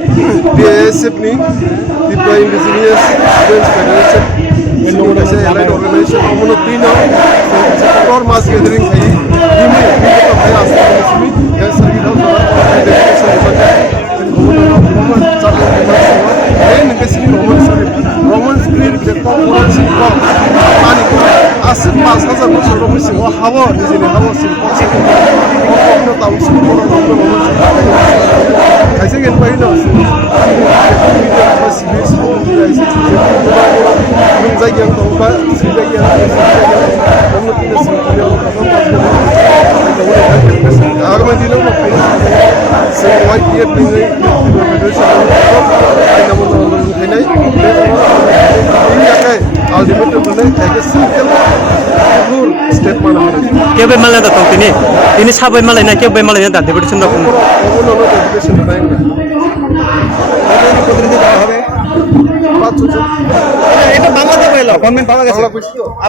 BASF ni People Indigenous Students Federation is a allied organization komuno tino for mass gathering hai dimi to hai asta ni yes sir house education komuno Roman chalo main ngesini Roman screen ke ko pura sinko ani ko asik mas hajar bachor Roman sinko hawa nijini hawa sinko komuno taun sinko Roman kaise gen paino yang tahu sejak yang agar di luar semua dia pilih কেবে মালে দাও তিনি সাবাই মালে না কেবে মালে না দাঁতে পড়ছেন তখন এটা বাংলাতে পাইলো গভর্নমেন্ট পাওয়া গেছে